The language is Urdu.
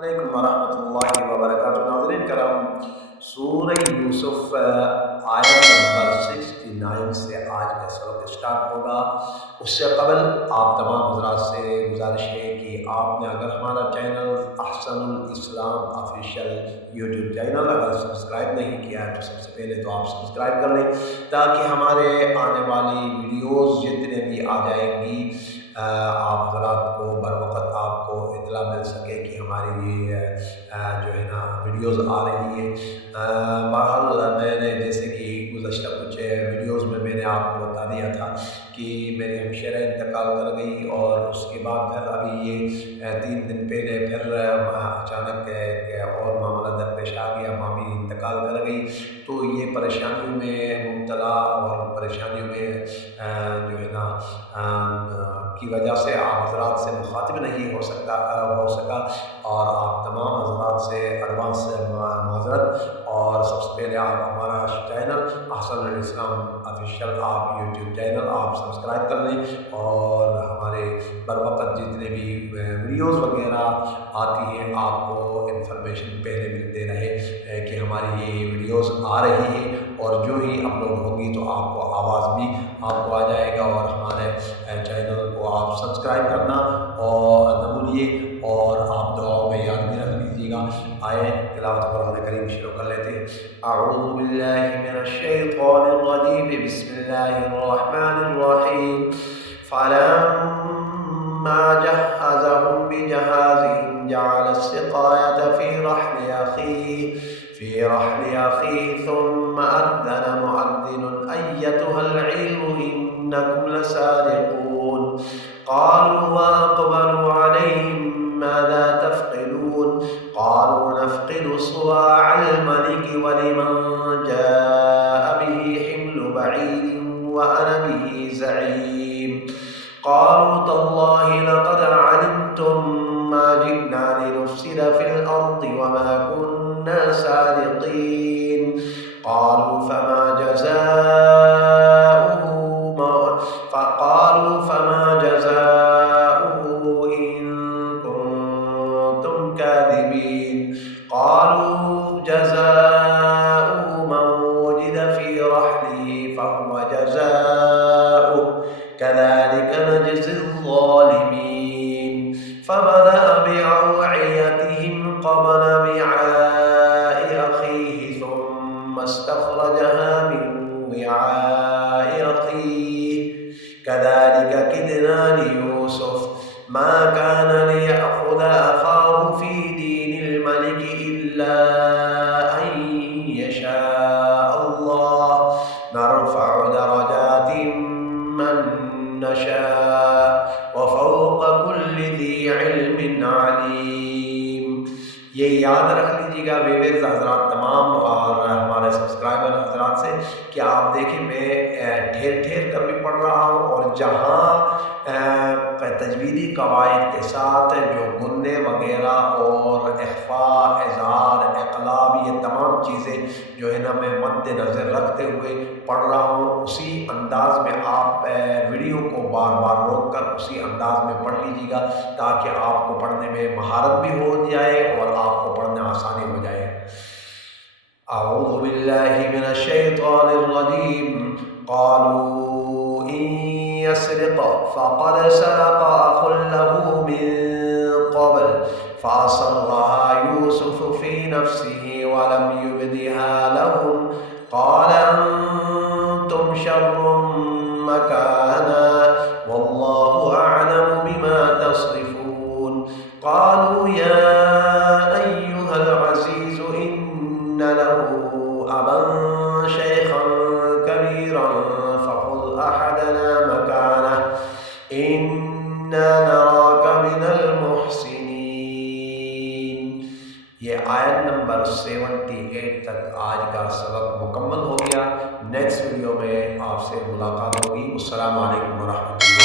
علیکم ورحمۃ اللہ وبرکاتہ۔ ناظرین کرام، سورہ یوسف آیت نمبر 69 سے آج کا سبق اسٹارٹ ہوگا۔ اس سے قبل آپ تمام حضرات سے گزارش ہے کہ آپ نے اگر ہمارا چینل احسن الاسلام آفیشیل یوٹیوب چینل اگر سبسکرائب نہیں کیا ہے تو سب سے پہلے تو آپ سبسکرائب کر لیں، تاکہ ہمارے آنے والی ویڈیوز جتنے بھی آ جائیں گی آپ حضرات کو بر وقت آپ کو اطلاع مل سکے کہ ہماری یہ جو ہے نا ویڈیوز آ رہی ہے۔ بہرحال میں نے جیسے کہ گزشتہ کچھ ویڈیوز میں نے آپ کو بتا دیا تھا کہ میری ہمشیرہ انتقال کر گئی، اور اس کے بعد پھر ابھی یہ 3 دن پہلے پھر اچانک ایک اور معاملہ درپیش آ گیا، مامی انتقال کر گئی۔ تو یہ پریشانیوں میں مبتلا اور پریشانیوں میں جو ہے نا کی وجہ سے آپ حضرات سے مخاطب نہیں ہو سکا، اور آپ تمام حضرات سے ایڈوانس معذرت۔ اور سب سے پہلے آپ ہمارا چینل احسن الاسلام آفیشیل آپ یوٹیوب چینل آپ سبسکرائب کر لیں، اور ہمارے بر وقت جتنے بھی ویڈیوز وغیرہ آتی ہیں آپ کو انفارمیشن پہلے ملتے رہے کہ ہماری یہ ویڈیوز آ رہی ہے، اور جو ہی اپلوڈ ہوگی تو آپ کو آواز بھی آپ کو آ جائے گا۔ اور ہمارے چینل کو آپ سبسکرائب کرنا اور نہ بھولیے، اور آپ دعاؤں میں یاد بھی رکھ لیجیے گا۔ آئے تلاوت قرآن کریم شروع کر لیتے ہیں۔ اعوذ باللہ من الشیطان الرجیم، بسم اللہ الرحمن الرحیم۔ فلما جهزهم بجهازهم جعل السقاية في رحل أخيه ثم أذن مؤذن أيتها العير إنكم لسارقون. قالوا وأقبلوا عليهم ماذا تفقدون. قالوا نفقد صواع الملك ولمن جاء به حمل بعير وأنا به زعيم. قالوا تالله لقد علمتم ما جئنا لنفسد في الأرض وما كنا سارقين. قالوا فما جزاؤه إن كنتم كاذبين. قالوا جزاؤه من وجد في رحله فهو جزاؤه كذلك نجزي الظالمين. فبدأ بأوعيتهم قبل وعاء أخيه ثم استخرجها من وعاء أخيه كذلك كدنا ليوسف ما كان ليأخذ أخاه في دين الملك إلا أن يشاء الله نرفع درجات من نشاء وفوق كل ذي علم عليم. یہ یاد رکھ لیجیے گا ویورز حضرات تمام اور ہمارے سبسکرائبر حضرات سے کہ آپ دیکھیں میں ٹھہر کر بھی پڑھ رہا ہوں، اور جہاں تجویدی قواعد کے ساتھ جو گنے وغیرہ اور اخفاء، اظہار، اقلاب، یہ تمام چیزیں جو ہے نا میں مد نظر رکھتے ہوئے پڑھ رہا ہوں، اسی انداز میں آپ ویڈیو کو بار بار روک کر اسی انداز میں پڑھ لیجیے گا، تاکہ آپ کو پڑھنے میں مہارت بھی ہو جائے اور آپ کو پڑھنے آسانی ہو جائے۔ اعوذ باللہ من الشیطان الرجیم۔ قالوا ان يسرق فقد سرق اخ له من قبل فأصرها يوسف في نفسه ولم يبدها لهم قال أنتم شر مكانا والله أعلم بما تصفون. قالوا يا أيها العزيز إن له أبا شيخا كبيرا فخذ أحدنا مكانه إنا نراك من المحسنين. یہ آیت نمبر 78 تک آج کا سبق مکمل ہو گیا۔ نیکسٹ ویڈیو میں آپ سے ملاقات ہوگی۔ السلام علیکم ورحمۃ اللہ۔